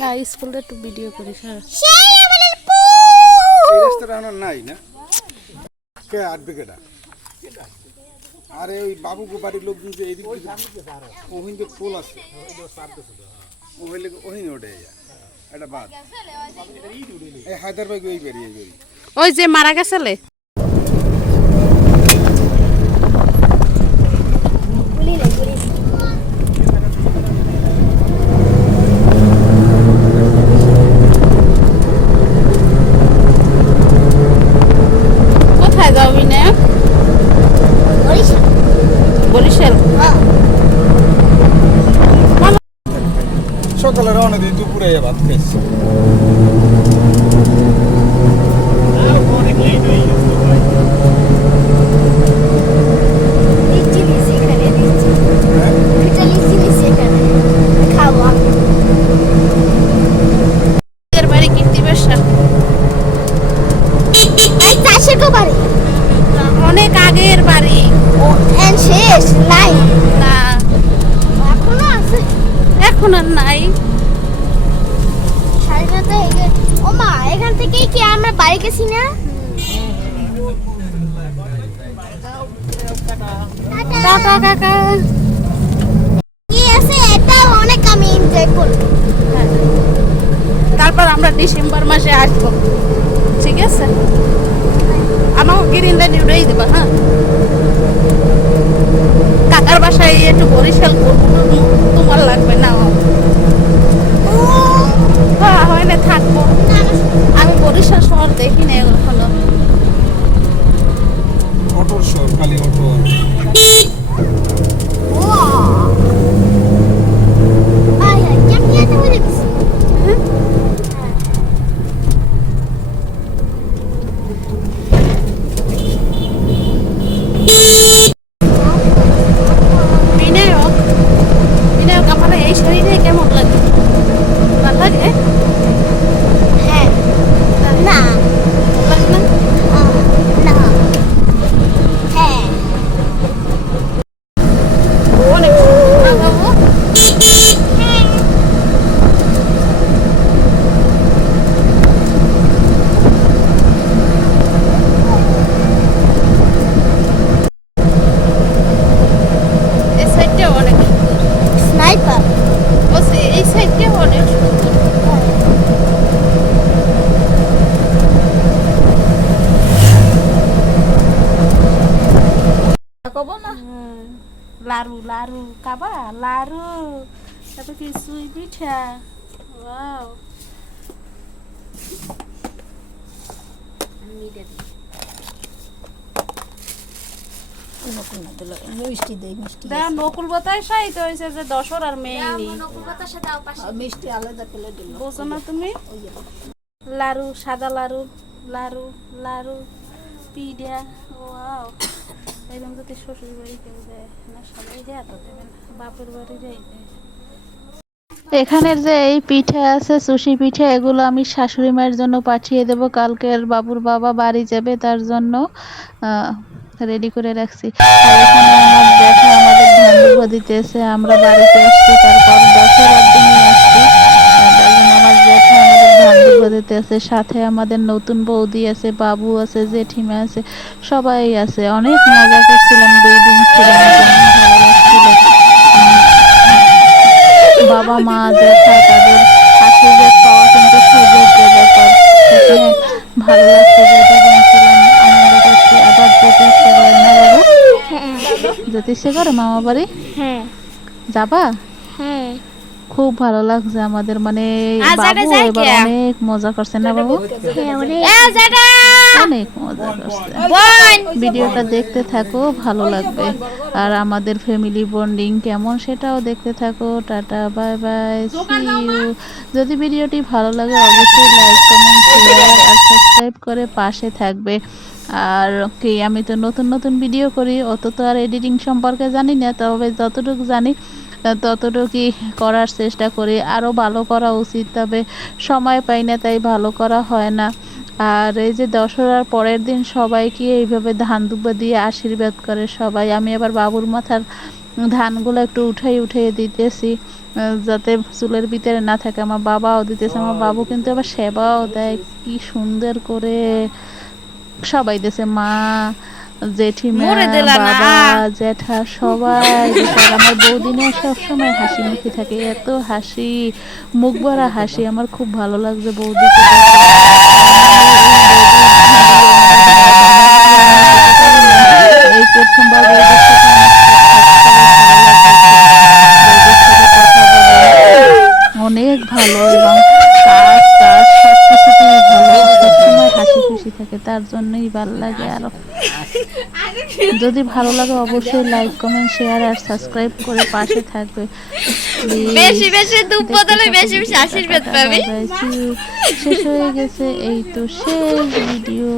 না স্কুলে একটু ভিডিও করি স্যার এই রেস্টুরেন্ট নাই না কে আটবে কেটা আরে ওই বাবু বাড়ির লোকজন যে এইদিকে ওহিন যে পোল আছে ওহিন ওঠে এটা বাদ এই হায়দ্রাবাদ ওই বেরিয়ে বেরিয়ে ওই যে মারা গেছলে কোথায় যাবি না বরিশাল সকালে রওনা দিয়ে দুপুরে ভাত খাইছি বাড়ি কীর্তি ব্যবসা অনেক আগের বাড়ি শেষ নাই না এখনো আছে এখন আর নাই ও মা এখান থেকেই কি আমরা বাড়ি গেছি না টাটা কাকা কি আছে এটা অনেক আমি এনজয় করব তারপর আমরা ডিসেম্বর মাসে আসবো ঠিক আছে আমাকে গিরিন্দা নিউটাই দিবা হ্যাঁ কাকার বাসায় একটু বরিশাল তোমার লাগবে না হ্যাঁ হয় না থাকবো আমি বরিশাল শহর দেখি না এখনো অটোর শহর খালি অটো আয় আয় কেমন এত হয়ে গেছে বিনায়ক বিনায়ক আমার এই শরীরে কেমন লাগে ভালো লাগে হ্যাঁ না লাগে না না হ্যাঁ অনেক সুন্দর না বাবু এই সাইডটা অনেক স্নাইপার এই সাইডটা অনেক সুন্দর কব না লারু লারু কাবা লারু তারপর কি সুই পিঠা ওয়াও মিষ্টি দেই মিষ্টি দা নকুল বাতায় সাইতে হয়েছে যে দশর আর মেইনি মিষ্টি আলাদা করে দিল বুঝো না তুমি লারু সাদা লারু লারু লারু পিঠা ওয়াও এরকম যদি শ্বশুর বাড়ি কেউ দেয় না সবাই দেয় তো দেবে না বাপের বাড়ি দেয় এখানের যে এই পিঠা আছে সুশি পিঠা এগুলো আমি শাশুড়ি মায়ের জন্য পাঠিয়ে দেব কালকের বাবুর বাবা বাড়ি যাবে তার জন্য রেডি করে রাখছি আর এখানে আমার জ্যাঠা আমাদের ধান দুব্বা দিতেছে আমরা বাড়িতে আসছি তারপর দশেরার দিনই আসছি তার জন্য আমার জ্যাঠা আমাদের ধান দুব্বা দিতেছে সাথে আমাদের নতুন বৌদি আছে বাবু আছে জেঠিমা আছে সবাই আছে অনেক মজা করছিলাম 2 দিন ছিলাম ভালো লাগছিল বাবা মা জ্যাঠা তাদের আশীর্বাদ পাওয়া কিন্তু সৌভাগ্যের ব্যাপার ভালো লাগছে যে দুদিন ছিলাম আনন্দ করছি আবার যেতে ইচ্ছে করে না বাবু যেতে ইচ্ছে করে মামা বাড়ি হ্যাঁ যাবা হ্যাঁ খুব ভালো লাগছে আমাদের মানে বাবু এবার অনেক মজা করছে না বাবু অনেক মজা করছে ভিডিওটা দেখতে থাকো ভালো লাগবে আর আমাদের ফ্যামিলি বন্ডিং কেমন সেটাও দেখতে থাকো tata bye bye see you যদি ভিডিওটি ভালো লাগে অবশ্যই লাইক কমেন্ট শেয়ার আর সাবস্ক্রাইব করে পাশে থাকবে আর কি আমি তো নতুন নতুন ভিডিও করি অত তো আর এডিটিং সম্পর্কে জানি না তবে যতটুকু জানি ততটুকুই করার চেষ্টা করি আরও ভালো করা উচিত তবে সময় পাই না তাই ভালো করা হয় না আর এই যে দশরার পরের দিন সবাইকে এইভাবে ধান দুব্বা দিয়ে আশীর্বাদ করে সবাই আমি আবার বাবুর মাথার ধানগুলো একটু উঠাই দিতেছি যাতে চুলের ভিতরে না থাকে। আমার বাবাও দিতেছে, আমার বাবু কিন্তু আবার সেবাও দেয় কি সুন্দর করে। সবাই দিতেছে, মা, জেঠিমা, বাবা, জ্যাঠা, সবাই দিছে। আর আমার বৌদিনে সবসময় হাসি মুখে থাকে, এত হাসি, মুখ ভরা হাসি। আমার খুব ভালো লাগছে বৌদিকে দেখে। এই প্রথমবার বৌদির সাথে আমার অনেক ভালো, এবং কাজ টাজ সবকিছুতেই ভালো, সবসময় হাসি খুশি থাকে, তার জন্যই ভালো লাগে। আরো যদি ভালো লাগে অবশ্যই লাইক, কমেন্ট, শেয়ার আর সাবস্ক্রাইব করে পাশে থাকবে। বেশি বেশি দুধ বদলে বেশি বেশি আশীর্বাদ পাবে। শেষ হয়ে গেছে, এই তো শেষ ভিডিও।